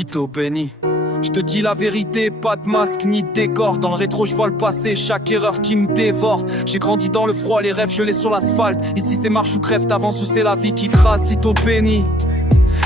Zito Benny. Je te dis la vérité, pas de masque ni de décor. Dans le rétro je vois le passé, chaque erreur qui me dévore. J'ai grandi dans le froid, les rêves gelés sur l'asphalte. Ici c'est marche ou crève, t'avances ou c'est la vie qui trace. Zito Benny.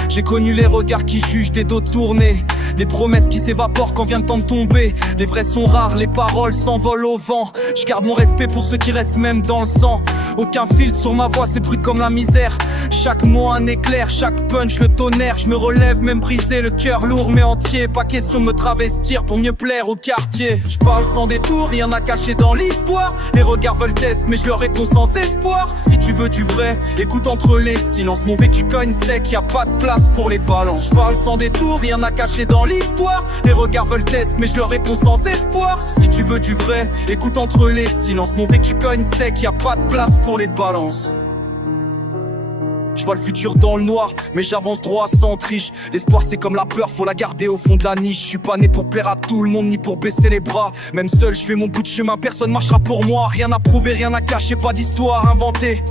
J'ai connu les regards qui jugent des dos tournés, les promesses qui s'évaporent quand vient le temps de tomber. Les vrais sont rares, les paroles s'envolent au vent. Je garde mon respect pour ceux qui restent même dans le sang. Aucun filtre sur ma voix, c'est brut comme la misère. Chaque mot un éclair, chaque punch le tonnerre. Je me relève même brisé, le cœur lourd mais entier. Pas question de me travestir pour mieux plaire au quartier. Je parle sans détour, rien à cacher dans l'histoire. Les regards veulent test mais je leur réponds sans espoir. Si tu veux du vrai, écoute entre les silences. Mon vécu cogne sec, y a pas de place pour les balances. Je parle sans détour, rien à cacher dans l'histoire. Les regards veulent test mais je leur réponds sans espoir. Si tu veux du vrai, écoute entre les silences. Mon vécu cogne sec, y a pas de place pour les balances. Je vois le futur dans le noir, mais j'avance droit sans triche. L'espoir c'est comme la peur, faut la garder au fond de la niche. Je suis pas né pour plaire à tout le monde, ni pour baisser les bras. Même seul, je fais mon bout de chemin, personne marchera pour moi. Rien à prouver, rien à cacher, pas d'histoire inventée.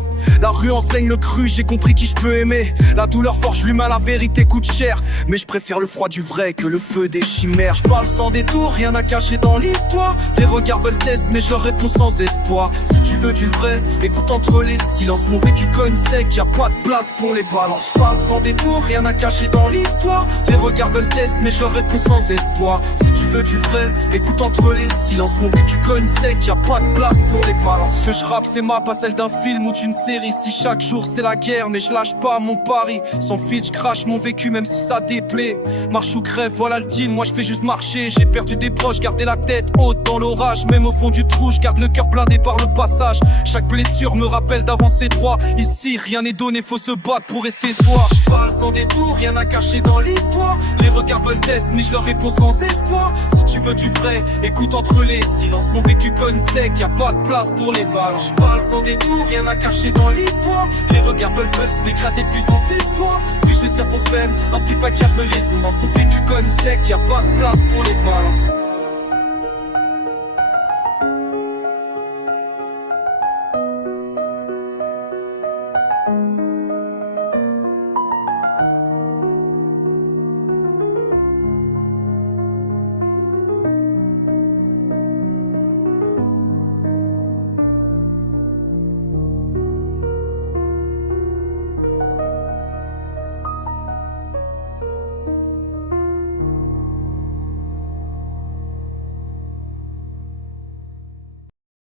La rue enseigne le cru, j'ai compris qui je peux aimer. La douleur forge l'humain, la vérité coûte cher. Mais je préfère le froid du vrai que le feu des chimères. Je parle sans détour, rien à cacher dans l'histoire. Les regards veulent test, mais je leur réponds sans espoir. Si tu veux du vrai, écoute entre les silences. Mon vécu cogne sec, y a pas de place pour les balances. Je parle sans détour, rien à cacher dans l'histoire. Les regards veulent test, mais je leur réponds sans espoir. Si tu veux du vrai, écoute entre les silences. Mon vécu cogne sec, y a pas de place pour les balances. Ce que je rappe c'est ma, pas celle d'un film ou d'une série. Si chaque jour c'est la guerre, mais je lâche pas mon pari. Sans filtre, je crache mon vécu même si ça déplaît. Marche ou crève, voilà le deal, moi je fais juste marcher. J'ai perdu des proches, gardé la tête haute dans l'orage. Même au fond du trou, je garde le cœur blindé par le passage. Chaque blessure me rappelle d'avancer droit. Ici rien n'est donné, faut se battre pour rester soi. Je parle sans détour, rien à cacher dans l'histoire. Les regards veulent test, mais je leur réponds sans espoir. Si tu veux du vrai, écoute entre les silences. Mon vécu cogne sec, y a pas de place pour les balles. Je parle sans détour, rien à cacher dans l'histoire. Les regards veulent se dégrader plus en fais-toi. Puis je sers pour femme, un petit paquet me laisse. Dans son vécu cogne sec, y a pas de place pour les balances.